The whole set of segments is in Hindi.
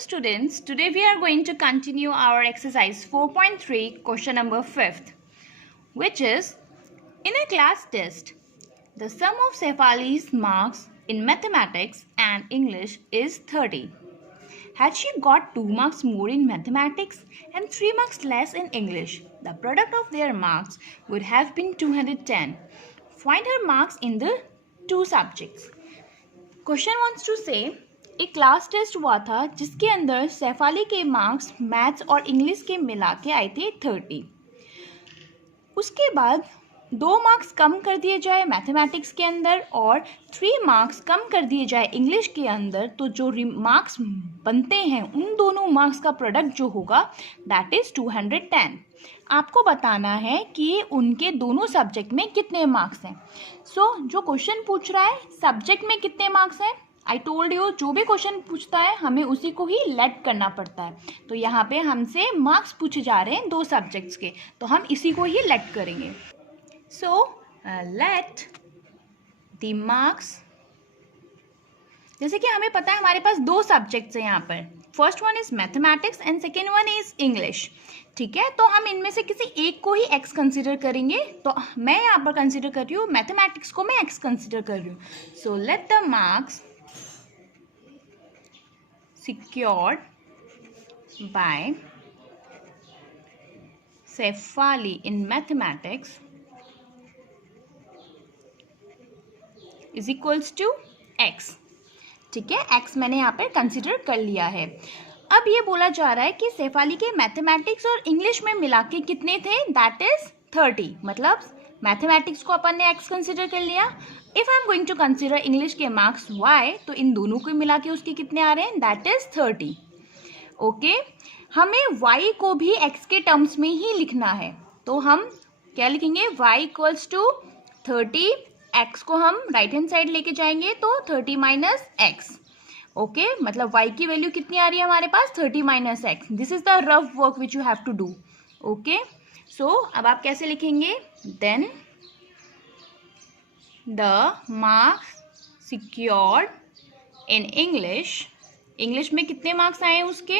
students, today we are going to continue our exercise 4.3 question number 5th, which is in a class test the sum of Cephali's marks in mathematics and English is 30. Had she got 2 marks more in mathematics and 3 marks less in English, the product of their marks would have been 210. Find her marks in the two subjects. Question wants to say एक क्लास टेस्ट हुआ था जिसके अंदर सैफाली के मार्क्स मैथ्स और इंग्लिश के मिला के आए थे 30. उसके बाद 2 मार्क्स कम कर दिए जाए मैथमेटिक्स के अंदर और 3 मार्क्स कम कर दिए जाए इंग्लिश के अंदर, तो जो मार्क्स बनते हैं उन दोनों मार्क्स का प्रोडक्ट जो होगा दैट इज़ 210. आपको बताना है कि उनके दोनों सब्जेक्ट में कितने मार्क्स हैं. जो क्वेश्चन पूछ रहा है सब्जेक्ट में कितने मार्क्स हैं, आई टोल्ड यू जो भी क्वेश्चन पूछता है हमें उसी को ही लेट करना पड़ता है. तो यहाँ पे हमसे मार्क्स पूछे जा रहे हैं 2 सब्जेक्ट्स के, तो हम इसी को ही लेट करेंगे. लेट द मार्क्स, जैसे कि हमें पता है हमारे पास 2 सब्जेक्ट्स हैं यहाँ पर. First one is mathematics and second one is English. ठीक है, तो हम इनमें से किसी एक को ही एक्स कंसिडर करेंगे. तो मैं यहाँ पर कंसिडर कर रही हूँ मैथमेटिक्स को, मैं एक्स कंसिडर कर रही हूँ. सो let the marks secured by Cephali in mathematics is equals to x. ठीक है, x मैंने यहाँ पर कंसिडर कर लिया है. अब ये बोला जा रहा है कि सेफाली के मैथमेटिक्स और इंग्लिश में मिला के कितने थे, दैट इज 30. मतलब मैथमेटिक्स को अपन ने x कंसिडर कर लिया. If I am going to consider English के मार्क्स y, तो इन दोनों को मिला के उसके कितने आ रहे हैं, दैट इज 30. ओके, हमें y को भी x के टर्म्स में ही लिखना है. तो हम क्या लिखेंगे, y इक्वल्स टू 30, x को हम राइट हैंड साइड लेके जाएंगे तो 30 माइनस एक्स. ओके, मतलब y की वैल्यू कितनी आ रही है हमारे पास, 30 minus x. This is the rough work which you have to do. Okay, so अब आप कैसे लिखेंगे, then the marks secured in English, English में कितने मार्क्स आए हैं उसके,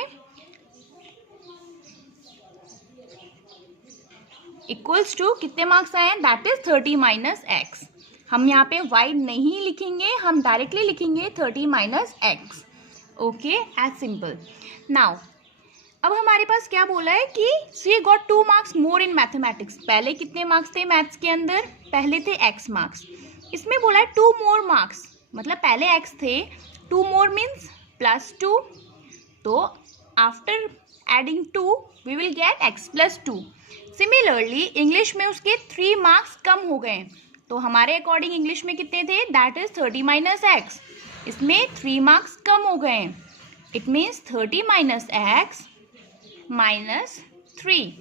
इक्वल्स टू कितने मार्क्स आए हैं, दैट इज 30 माइनस एक्स. हम यहाँ पे y नहीं लिखेंगे, हम डायरेक्टली लिखेंगे 30 minus x. Okay, as simple. Now अब हमारे पास क्या बोला है कि she got 2 marks more in mathematics. पहले कितने मार्क्स थे मैथ्स के अंदर, पहले थे x मार्क्स. इसमें बोला है 2 मोर मार्क्स, मतलब पहले x थे, 2 मोर मीन्स +2. तो after adding 2 we will get x + 2. Similarly English में उसके 3 मार्क्स कम हो गए. तो हमारे अकॉर्डिंग इंग्लिश में कितने थे, दैट इज 30 माइनस एक्स. इसमें 3 मार्क्स कम हो गए. It means 30 minus x minus 3.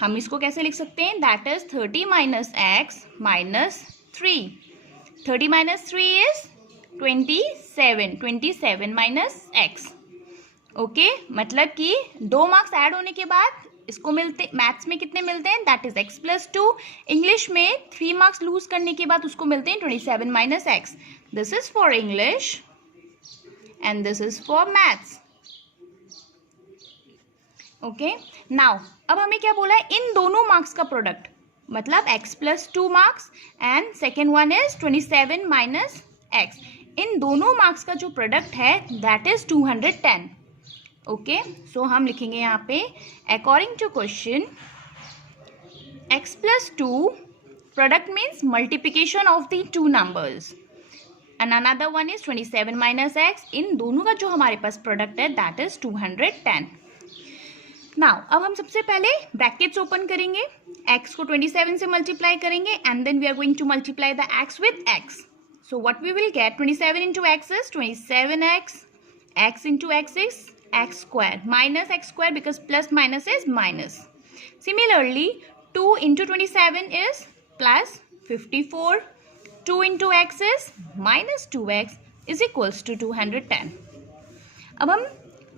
हम इसको कैसे लिख सकते हैं, that is 30 minus x minus 3. 30 minus 3 is 27 minus x. Okay, मतलब कि 2 मार्क्स ऐड होने के बाद इसको मिलते, मैथ्स में कितने मिलते हैं, दैट इज x + 2. इंग्लिश में 3 मार्क्स लूज करने के बाद उसको मिलते हैं 27 minus x. This is for English and this is for maths. Okay, now अब हमें क्या बोला है, इन दोनों मार्क्स का प्रोडक्ट, मतलब x + 2 marks and second one is 27 minus x. इन दोनों मार्क्स का जो प्रोडक्ट है दैट इज 210. ओके, सो हम लिखेंगे यहाँ पे according to question x + 2 product means multiplication of the 2 numbers and another one is 27 minus x. इन दोनों का जो हमारे पास प्रोडक्ट है दैट इज 210. नाउ अब हम सबसे पहले ब्रैकेट्स ओपन करेंगे, x को 27 से मल्टीप्लाई करेंगे and then we are going to multiply the x with x. So what we will get, 27 into x is 27x, x into x is x square minus x square because plus minus is minus. Similarly 2 into 27 is plus 54. 2 into x is minus 2x is equals to 210. अब हम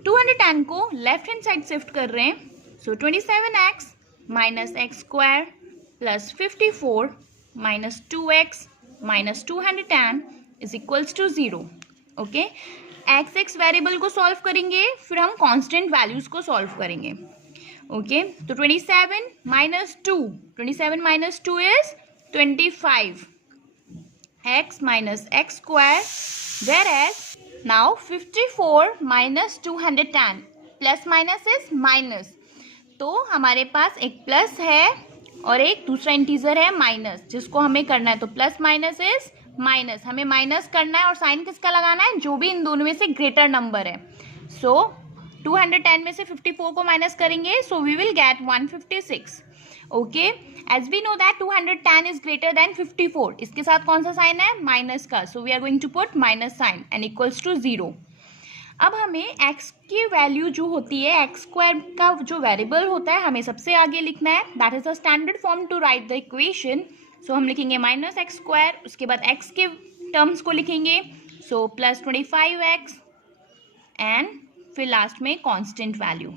210 को लेफ्ट हैंड साइड शिफ्ट कर रहे हैं. सो 27x minus x square plus 54 minus 2x minus 210 is equals to 0. Okay, x x variable को सॉल्व करेंगे, फिर हम कांस्टेंट वैल्यूज को सॉल्व करेंगे. ओके, तो 27 minus 2, 27 minus 2 is 25. x minus x square, whereas now 54 minus 210, plus minus is minus. तो हमारे पास एक प्लस है और एक दूसरा इंटीजर है माइनस, जिसको हमें करना है. तो प्लस माइनस इज माइनस, हमें माइनस करना है और साइन किसका लगाना है, जो भी इन दोनों में से ग्रेटर नंबर है. सो 210 में से 54 को माइनस करेंगे, so we will get 156. Okay, as we know that 210 is greater than 54. इसके साथ कौन सा साइन है, माइनस का. So we are going to put minus sign and equals to 0. अब हमें x की वैल्यू जो होती है, x स्क्वायर का जो वेरिएबल होता है, हमें सबसे आगे लिखना है. That is the standard form to write the equation. So हम लिखेंगे माइनस एक्स स्क्वायर, उसके बाद x के टर्म्स को लिखेंगे. सो प्लस 25x एंड फिर लास्ट में constant value.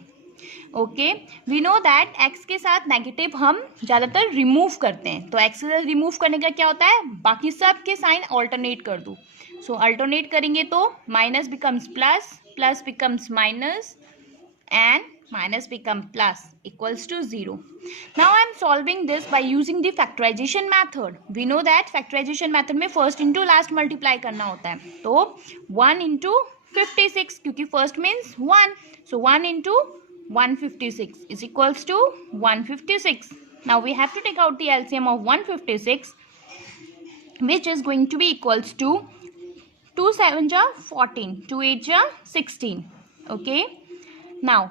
Okay, we know that x के साथ नेगेटिव हम ज़्यादातर रिमूव करते हैं. तो x से रिमूव करने का क्या होता है, बाकी सब के साइन ऑल्टरनेट कर दो. सो अल्टरनेट करेंगे तो minus becomes plus, plus becomes minus and minus become plus equals to 0. Now I am solving this by using the factorization method. We know that factorization method में first into last multiply करना होता है. तो 1 into 56, क्योंकि first means 1. So 1 into 156 is equals to 156. Now we have to take out the LCM of 156, which is going to be equals to 2 7 ja 14, 2 8 ja 16. Okay, now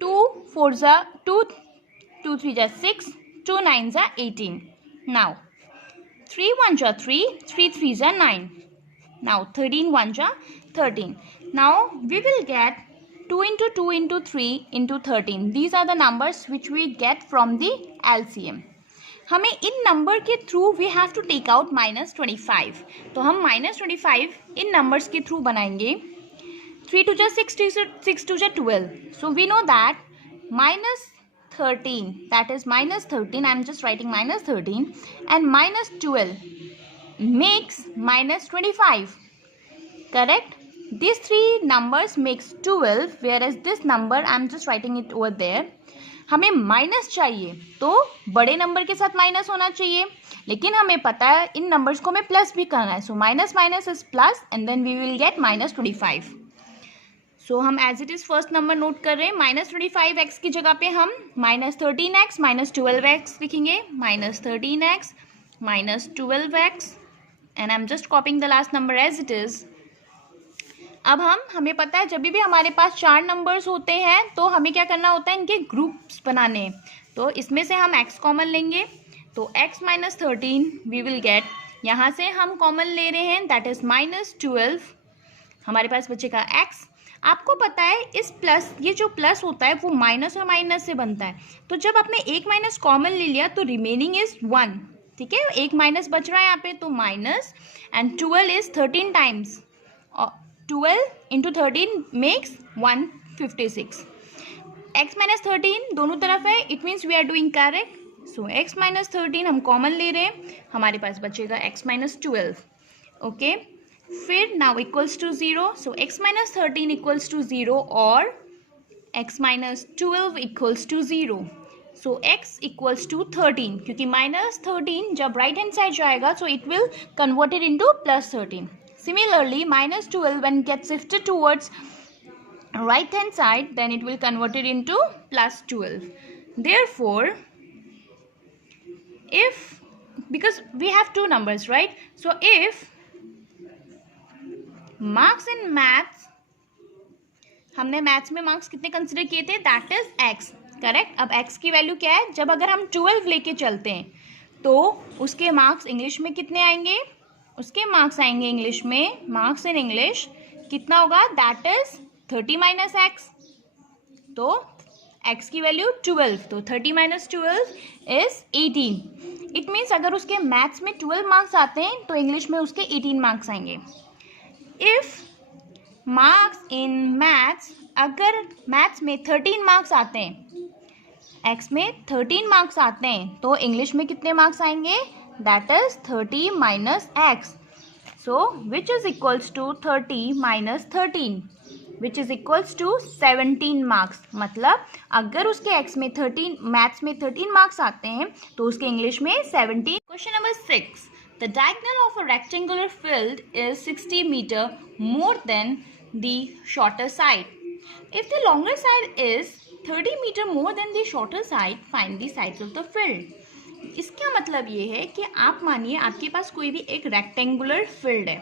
2 4 ja 2, 2 3 ja 6, 2 9 ja 18. Now 3 1 ja 3, 3 3 ja 9. Now 13 1 ja 13. Now we will get 2 into 2 into 3 into 13. These are the numbers which we get from the LCM. हमें इन नंबर के through we have to take out minus 25. तो हम माइनस 25 इन नंबर्स के थ्रू बनाएंगे. 3 2 जा 6, 6 2 जा 12. So we know that minus 13, that is minus 13, I am just writing minus 13, and minus 12 makes minus 25. Correct? These three numbers makes 12, whereas this number I am just writing it over there. हमें माइनस चाहिए तो बड़े नंबर के साथ माइनस होना चाहिए, लेकिन हमें पता है इन नंबर्स को हमें प्लस भी करना है. So minus minus is plus and then we will get minus 25. So हम as it is first number note कर रहे हैं. माइनस 25x की जगह पे हम माइनस 13x माइनस 12x लिखेंगे. Minus 13x minus 12x and I am just copying the last number as it is. अब हमें पता है जब भी हमारे पास 4 नंबर्स होते हैं तो हमें क्या करना होता है, इनके ग्रुप्स बनाने हैं. तो इसमें से हम x कॉमन लेंगे. तो x minus 13 we will get, यहाँ से हम कॉमन ले रहे हैं, दैट इज माइनस 12. हमारे पास बचेगा x. आपको पता है इस प्लस, ये जो प्लस होता है वो माइनस और माइनस से बनता है. तो जब आपने एक माइनस कॉमन ले लिया तो रिमेनिंग इज 1. ठीक है, एक माइनस बच रहा है यहाँ पे, तो minus and 12 is 13 times. 12 into 13 makes 156. x minus 13 दोनों तरफ है, it means we are doing correct. So x minus 13 हम कॉमन ले रहे हैं, हमारे पास बचेगा x minus 12. ओके, फिर now equals to 0. So x minus 13 equals to 0 और x minus 12 equals to 0. So x equals to 13, क्योंकि minus 13 जब राइट हैंड साइड जाएगा so it will convert it into plus 13. Similarly, minus 12 when gets shifted towards right hand side, then it will convert it into plus 12. Therefore, if, because we have two numbers, right? So if marks in maths, हमने मैथ्स में मार्क्स कितने कंसिडर किए थे, दैट इज x. करेक्ट. अब x की वैल्यू क्या है, जब अगर हम 12 लेके चलते हैं तो उसके मार्क्स इंग्लिश में कितने आएंगे, उसके मार्क्स आएंगे इंग्लिश में, मार्क्स इन इंग्लिश कितना होगा, दैट इज 30 माइनस एक्स. तो x की वैल्यू 12, तो 30 माइनस 12 इज 18. इट मीन्स अगर उसके मैथ्स में 12 मार्क्स आते हैं तो इंग्लिश में उसके 18 मार्क्स आएंगे. इफ मार्क्स इन मैथ्स, अगर मैथ्स में 13 मार्क्स आते हैं, x में 13 मार्क्स आते हैं, तो इंग्लिश में कितने मार्क्स आएंगे, that is 30 minus x. So which is equals to 30 minus 13 which is equals to 17 marks. मतलब अगर उसके x में 13 मैथ्स में 13 मार्क्स आते हैं तो उसके इंग्लिश में 17. Question number 6. The diagonal of a rectangular field is 60 meter more than the shorter side. If the longer side is 30 meter more than the shorter side, find the sides of the field. इसका मतलब ये है कि आप मानिए आपके पास कोई भी एक रेक्टेंगुलर फील्ड है.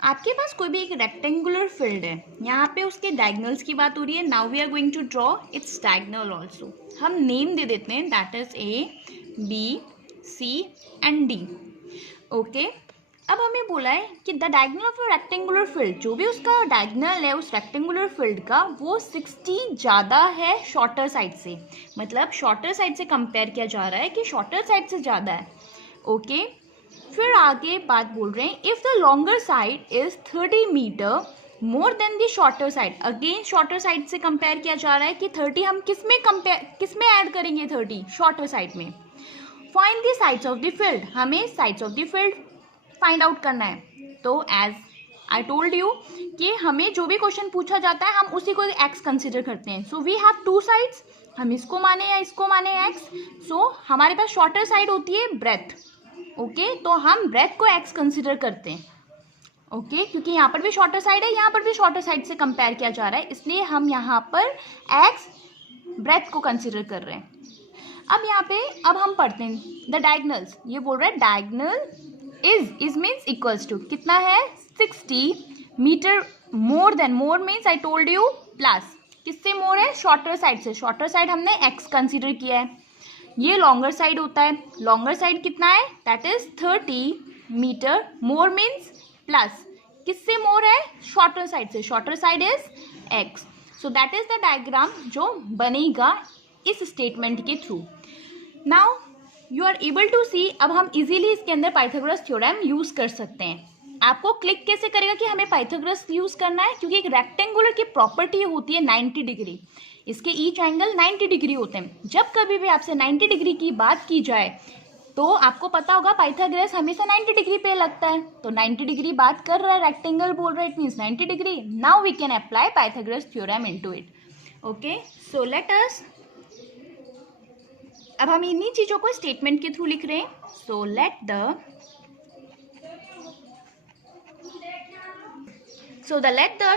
आपके पास कोई भी एक रेक्टेंगुलर फील्ड है. यहाँ पे उसके डायगनल्स की बात हो रही है. Now we are going to draw its diagonal also. हम नेम दे देते हैं, that is A, B, C and D. Okay. अब हमें बोला है कि the diagonal of a rectangular field, जो भी उसका डायगनल है उस रेक्टेंगुलर फील्ड का, वो 60 ज़्यादा है शॉर्टर साइड से. मतलब शॉर्टर साइड से कंपेयर किया जा रहा है कि शॉर्टर साइड से ज़्यादा है. ओके. फिर आगे बात बोल रहे हैं, if the longer side is 30 metre more than the shorter side. Again shorter side से कंपेयर किया जा रहा है कि 30 हम किस में ऐड करेंगे, 30 शॉर्टर साइड में. Find the sides of the field. हमें sides of the field find out करना है. तो एज आई टोल्ड यू कि हमें जो भी क्वेश्चन पूछा जाता है हम उसी को एक्स कंसिडर करते हैं. So we have two sides, हम इसको माने या इसको माने एक्स. सो हमारे पास शॉर्टर साइड होती है ब्रेथ. ओके. तो हम ब्रेथ को एक्स कंसिडर करते हैं. ओके. क्योंकि यहाँ पर भी शॉर्टर साइड है, यहाँ पर भी शॉर्टर साइड से कंपेयर किया जा रहा है, इसलिए हम यहाँ पर एक्स ब्रेथ को कंसिडर कर रहे हैं. अब यहाँ पे अब हम पढ़ते हैं द डायगनल्स. ये बोल रहे हैं diagonal is means equals to कितना है, 60 metre more than. More means I told you plus. किससे मोर है, शॉर्टर साइड से. शॉर्टर साइड हमने एक्स कंसिडर किया है. ये लॉन्गर साइड होता है. लॉन्गर साइड कितना है, that is 30 metre. More means plus. किससे मोर है, शॉर्टर साइड से. Shorter side is x. So that is the diagram जो बनेगा इस स्टेटमेंट के थ्रू. Now you are able to see. अब हम इजीली इसके अंदर पाइथागोरस थ्योरम यूज कर सकते हैं. आपको क्लिक कैसे करेगा कि हमें पाइथागोरस यूज करना है, क्योंकि एक रेक्टेंगुलर की प्रॉपर्टी होती है 90 डिग्री. इसके ईच एंगल 90 डिग्री होते हैं. जब कभी भी आपसे 90 डिग्री की बात की जाए तो आपको पता होगा पाइथागोरस हमेशा 90 डिग्री पे लगता है. तो 90 डिग्री बात कर रहा है, रेक्टेंगल बोल रहा है, it means 90 degree. Now we can apply Pythagoras theorem into it. Okay. So let us, अब हम इन्हीं चीजों को स्टेटमेंट के थ्रू लिख रहे हैं. So let the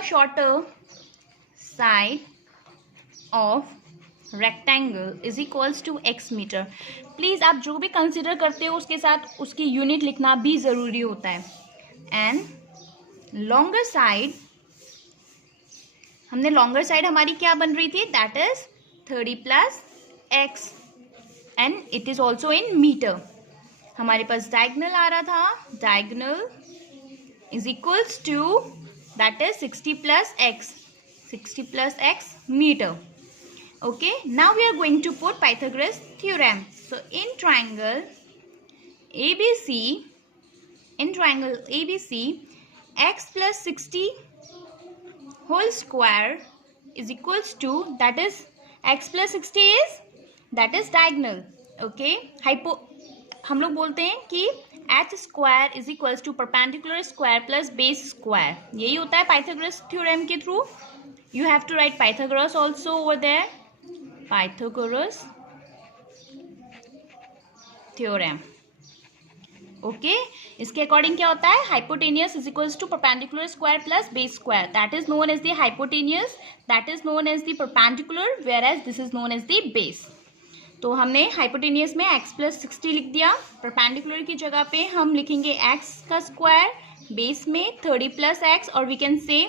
shorter side of rectangle is equals to x metre. Please आप जो भी कंसिडर करते हो उसके साथ उसकी यूनिट लिखना भी जरूरी होता है. एंड लॉन्गर साइड, हमने लॉन्गर साइड हमारी क्या बन रही थी, that is 30 plus x and it is also in metre. हमारे पास डायगनल आ रहा था, diagonal is equals to that is 60 plus x, 60 plus x metre. Okay, now we are going to put Pythagoras theorem. So in triangle ABC, x plus 60 whole square is equals to, that is x plus 60 is, that is diagonal. Okay, हम लोग बोलते हैं कि h square is equals to perpendicular square plus base square. यही होता है Pythagoras theorem के through. You have to write Pythagoras also over there. Pythagoras theorem. Okay. इसके अकॉर्डिंग क्या होता है, hypotenuse is equals to perpendicular square plus base square. That is known as the hypotenuse, that is known as the perpendicular, where as this is known as the base. तो हमने हाइपोटेनियस में x प्लस 60 लिख दिया. परपेंडिकुलर की जगह पे हम लिखेंगे x का स्क्वायर, बेस में 30 प्लस x, और we can say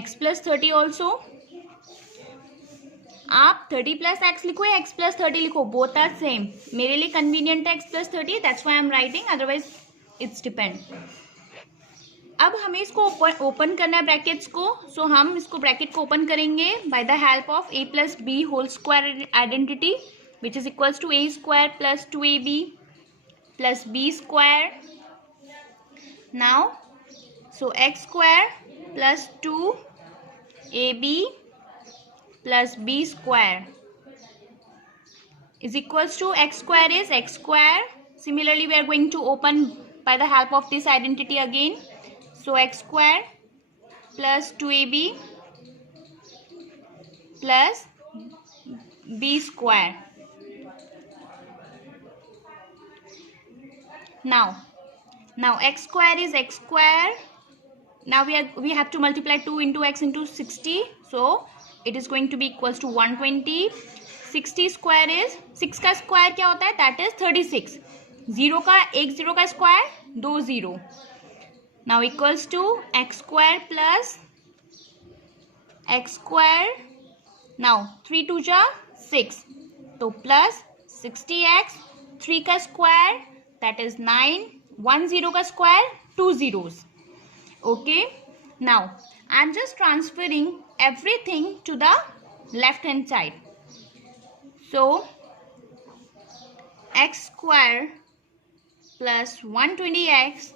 x plus 30 also. आप 30 प्लस एक्स लिखो या x प्लस 30 लिखो, बोथ आर सेम. मेरे लिए कन्वीनियंट है x plus 30, that's why I am writing, otherwise it's depend. अब हमें इसको ओपन करना है ब्रैकेट्स को. सो हम इसको ब्रैकेट को ओपन करेंगे by the help of a plus b whole square identity, which is equals to a square plus 2ab plus b square. Now so x square plus 2ab plus b square is equals to x square is x square. Similarly, we are going to open by the help of this identity again. So x square plus 2ab plus b square. Now x square is x square. Now we have to multiply 2 into x into 60. So it is going to be equals to 120. 60 square is 6 का स्क्वायर क्या होता है? That is 36. 0 का एक 0 का square 2 0. Now equals to x square plus x square. Now 3 2 जा 6. तो plus 60x 3 का स्क्वायर that is 9. 1 0 का square 2 zeros. Okay. Now I am just transferring everything to the left hand side. So x square plus 120x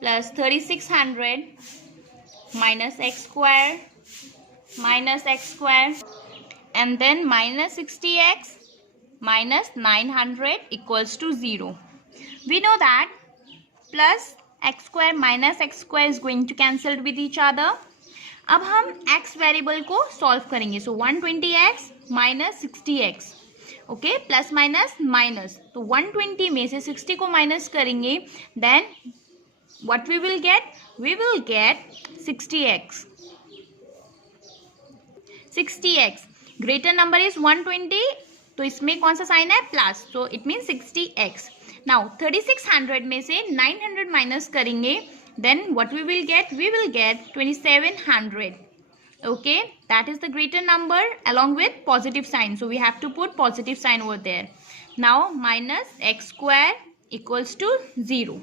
plus 3600 minus x square and then minus 60x minus 900 equals to 0. We know that plus x square minus x square is going to cancel with each other. अब हम x वेरिएबल को सॉल्व करेंगे. So 120x minus 60x. Okay, plus minus minus. तो 120 में से 60 को माइनस करेंगे, then what we will get? We will get 60x. 60x greater number is 120, तो इसमें कौन सा साइन है? Plus. So it mean 60x. Now 3600 में से 900 माइनस करेंगे, then what we will get? We will get 2700. Okay, that is the greater number along with positive sign, so we have to put positive sign over there. Now minus x square equals to 0.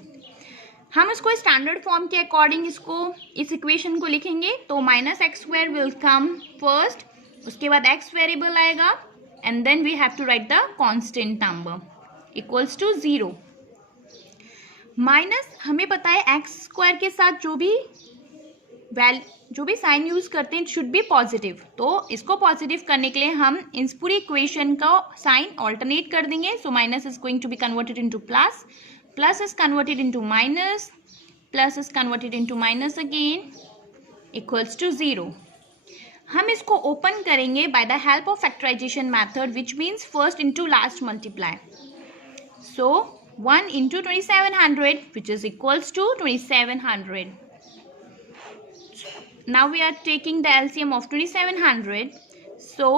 हम इसको स्टैंडर्ड फॉर्म के अकॉर्डिंग इस इक्वेशन को लिखेंगे. तो minus x square will come first, उसके बाद एक्स वेरिएबल आएगा and then we have to write the constant number equals to 0. Minus हमें पता है एक्स स्क्वायर के साथ जो भी साइन यूज करते हैं शुड बी पॉजिटिव. तो इसको पॉजिटिव करने के लिए हम इस पूरी इक्वेशन का साइन ऑल्टरनेट कर देंगे. So minus is going to be converted into plus, plus is converted into minus, plus is converted into minus again equals to 0. हम इसको ओपन करेंगे by the help of factorisation method, which means first into last multiply. So 1 into 2700, which is equals to 2700. Now we are taking the LCM of 2700. So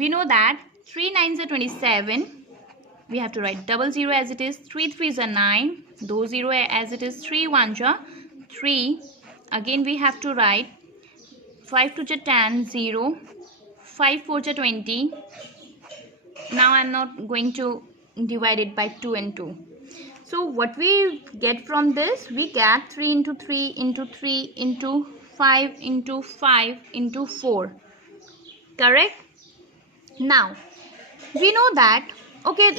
we know that 3 9s are 27. We have to write double 0 as it is. 3 3s are 9. 2 0 as it is. 3 1s are 3. Again we have to write 5 2s are 10 0. 5 4s are 20. Now I am not going to divide it by 2 and 2. So what we get from this? We get 3 into 3 into 3 into 5 into 5 into 4. Correct? Now we know that, okay,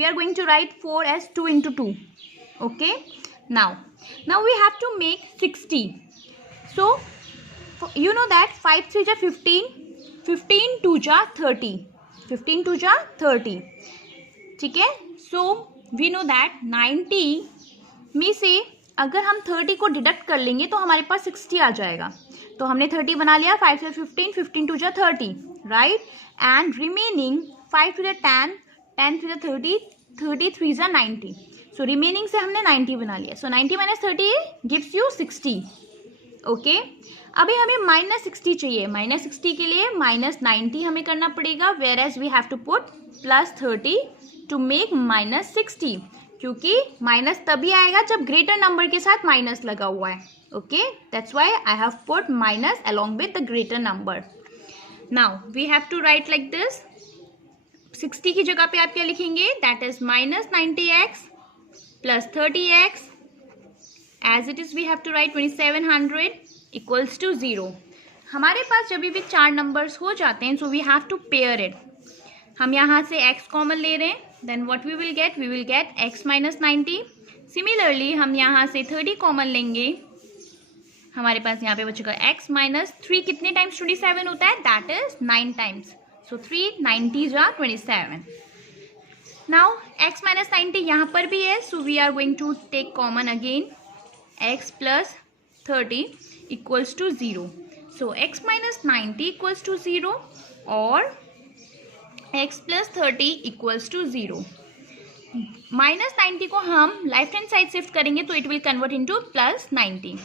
we are going to write 4 as 2 into 2. Okay, now we have to make 60. So you know that 5 3 ja 15, 15 2 ja 30, 15 2 ja 30. ठीक है. So we know that 90 में से अगर हम 30 को डिडक्ट कर लेंगे तो हमारे पास 60 आ जाएगा. तो हमने 30 बना लिया. 5 से 15, 15 2 जा 30, राइट. एंड रिमेनिंग 5 2 जा 10, 10 3 जा 30, 30 3 जा 90. सो रिमेनिंग से हमने 90 बना लिया. सो 90 माइनस 30 गिव्स यू 60. ओके, अभी हमें माइनस 60 चाहिए. माइनस 60 के लिए माइनस 90 हमें करना पड़ेगा, where as we have to put plus 30 to make minus 60, क्योंकि माइनस तभी आएगा जब ग्रेटर नंबर के साथ माइनस लगा हुआ है. Okay, that's why I have put minus along with the greater number. Now we have to write like this. 60 की जगह पे आप क्या लिखेंगे? That is minus 90x plus 30x. As it is we have to write 2700 equals to 0. हमारे पास जब भी 4 नंबर्स हो जाते हैं, so we have to pair it. हम यहाँ से x कॉमन ले रहे हैं, then what we will get x minus 90. Similarly हम यहाँ से 30 कॉमन लेंगे, हमारे पास यहाँ पे बचेगा x माइनस 3. कितने टाइम्स 27 होता है? That is 9 times. सो 3 90 जा 27. नाउ x माइनस 90 यहाँ पर भी है, so we are going to take common again, x plus 30 equals to 0. So x minus 90 equals to 0 और x plus 30 equals to 0. Minus 90 को हम लेफ्ट हैंड साइड शिफ्ट करेंगे तो it will convert into plus 90.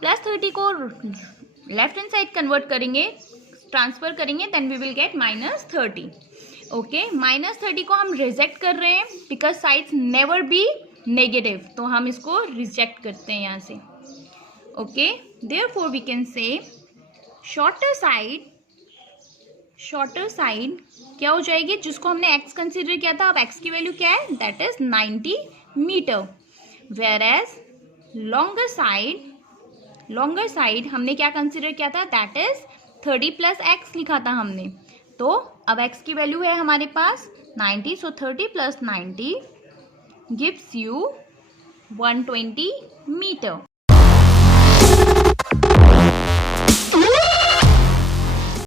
Plus 30 को लेफ्ट हैंड साइड कन्वर्ट करेंगे, ट्रांसफर करेंगे, then we will get minus 30. Okay, minus 30 को हम रिजेक्ट कर रहे हैं because sides never be negative, तो हम इसको रिजेक्ट करते हैं यहाँ से. Okay, therefore we can say shorter side क्या हो जाएगी, जिसको हमने x कंसीडर किया था, अब x की वैल्यू क्या है, that is 90 metre. Where as longer side हमने क्या कंसीडर किया था, दैट इज 30 प्लस x लिखा था हमने. तो अब x की वैल्यू है हमारे पास 90, सो 30 प्लस 90 गिव्स यू 120 मीटर.